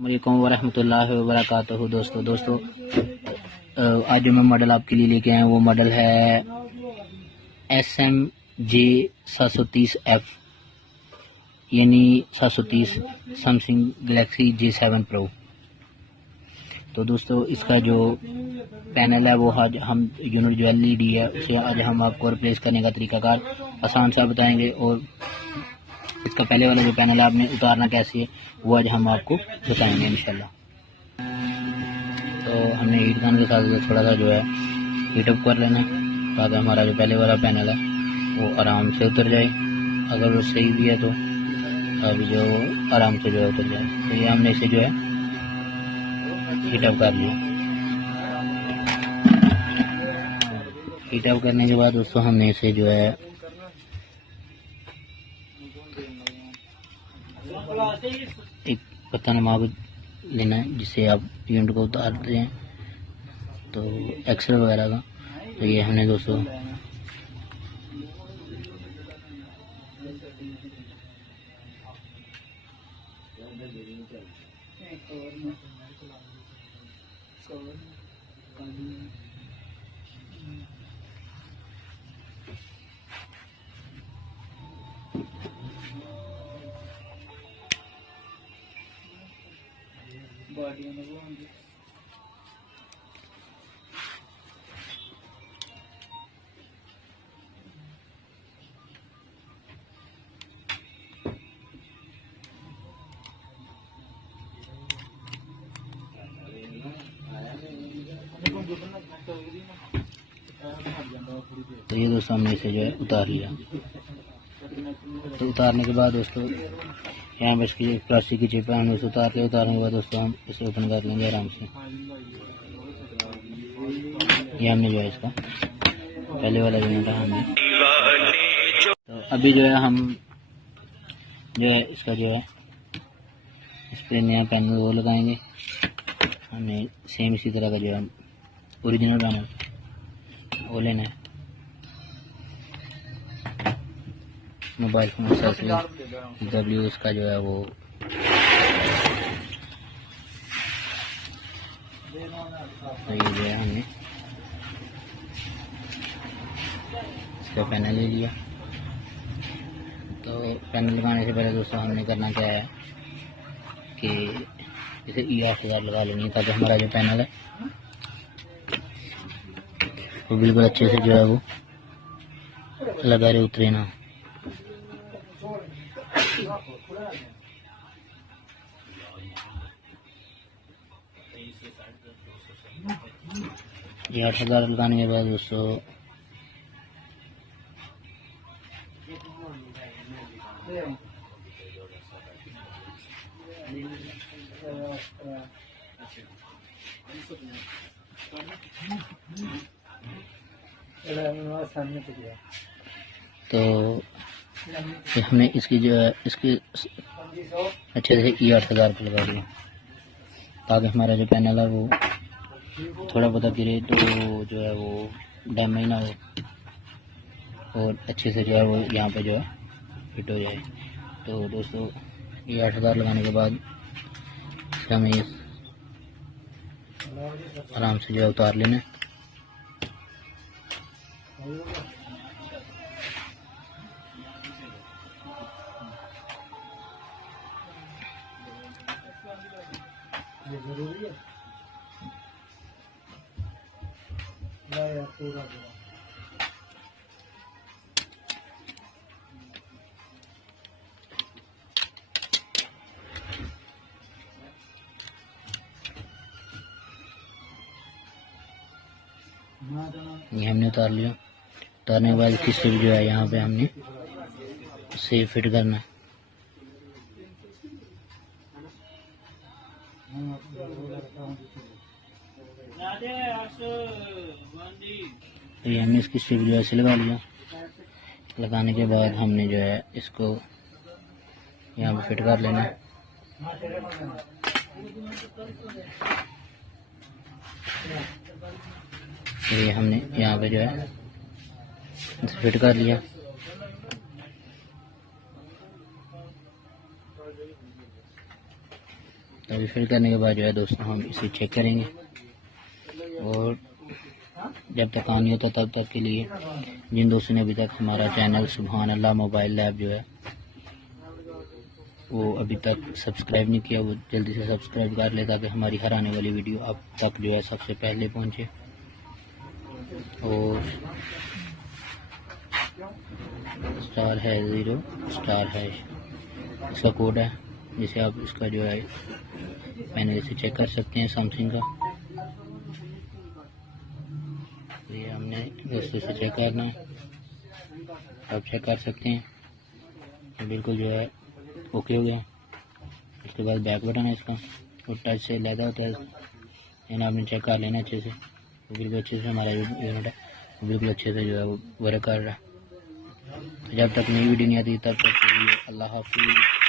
वालेकुम वरहमतुल्लाहि वबरकातुहू। दोस्तों आज जो मैं मॉडल आपके लिए लेके आया हूँ वो मॉडल है SMJ 730F यानी 730 सैमसंग गैलेक्सी J7 प्रो। तो दोस्तों इसका जो पैनल है वो आज हम यूनिट जो LED है उसे आज हम आपको रिप्लेस करने का तरीकाकार आसान सा बताएंगे, और इसका पहले वाला जो पैनल आपने उतारना कैसे है वो आज हम आपको बताएंगे इंशाल्लाह। तो हमने हीट गन के साथ थोड़ा सा जो है हीटअप कर लेना ताकि हमारा जो पहले वाला पैनल है वो आराम से उतर जाए। अगर वो सही भी है तो अभी जो आराम से जो है उतर जाए। तो ये हमने इसे जो है हीटअप कर लिया। हीटअप करने के बाद दोस्तों हमने इसे जो है एक पत्ता नमक लेना है जिससे आप यूनिट को उतारते हैं, तो एक्सरे वगैरह का। तो ये हमने दोस्तों तो ये दोस्तों हमने इसे जो है उतार लिया। तो उतारने के बाद दोस्तों यहाँ पर इसकी प्लास्टिक की चिप है, हमने उसे उतार लिया। उतारने के बाद दोस्तों हम इसे ओपन कर लेंगे आराम से। ये हमने जो है इसका पहले वाला यूनिट है हमने। तो अभी जो है हम जो है इसका जो है इस पर नया पैनल वो लगाएंगे। हमने सेम इसी तरह का जो है ओरिजिनल पैनल वो लेना है। मोबाइल फोन एक्सेसरी W इसका जो है वो तो ये जो है हमने इसका पैनल ले लिया। तो पैनल लगाने से पहले दोस्तों हमने करना क्या है कि इसे E8000 लगा लेनी है ताकि हमारा जो पैनल है वो बिल्कुल अच्छे से जो है वो लगा रहे, उतरे ना। ये 8000 लगाने के बाद दोस्तों तो हमने इसकी जो है इसकी अच्छे से E8000 को लगा दिया ताकि हमारा जो पैनल है वो थोड़ा बहुत गिरे तो जो है वो डैमेज ना हो और अच्छे से जो है वो यहाँ पे जो है फिट हो जाए। तो दोस्तों E8000 लगाने के बाद हमें आराम से जो है उतार लेना। ये जरूरी है पूरा ये हमने उतार लिया। उतारने के बाद इसकी स्ट्रिप जो है यहाँ पे हमने से फिट करना है। तो ये हमने इसकी स्ट्रिप जो है ऐसे लगा लिया। लगाने के बाद हमने जो है इसको यहाँ पे फिट कर लेना है। ये हमने यहाँ पे जो है फिट कर लिया। तो रिफ़िल करने के बाद जो है दोस्तों हम इसे चेक करेंगे, और जब तक ऑन नहीं होता तब तक के लिए जिन दोस्तों ने अभी तक हमारा चैनल सुभान अल्लाह मोबाइल लैब जो है वो अभी तक सब्सक्राइब नहीं किया, वो जल्दी से सब्सक्राइब कर ले ताकि हमारी हर आने वाली वीडियो आप तक जो है सबसे पहले पहुंचे। और स्टार है 0 स्टार है इसका कोड है, जिसे आप इसका जो है पैनल से चेक कर सकते हैं सैमसंग का। तो ये हमने दोस्तों से चेक करना है, आप चेक कर सकते हैं, तो बिल्कुल जो है ओके हो गया। उसके बाद बैक बटन है इसका, और टच से लगा होता है, यानी आपने चेक कर लेना अच्छे से। तो बिल्कुल अच्छे से हमारा यूनिट है बिल्कुल अच्छे से जो है वो वर्क कर रहा है। तो जब तक नई वीडियो नहीं आती तब तक के लिए अल्लाह हाफिज़।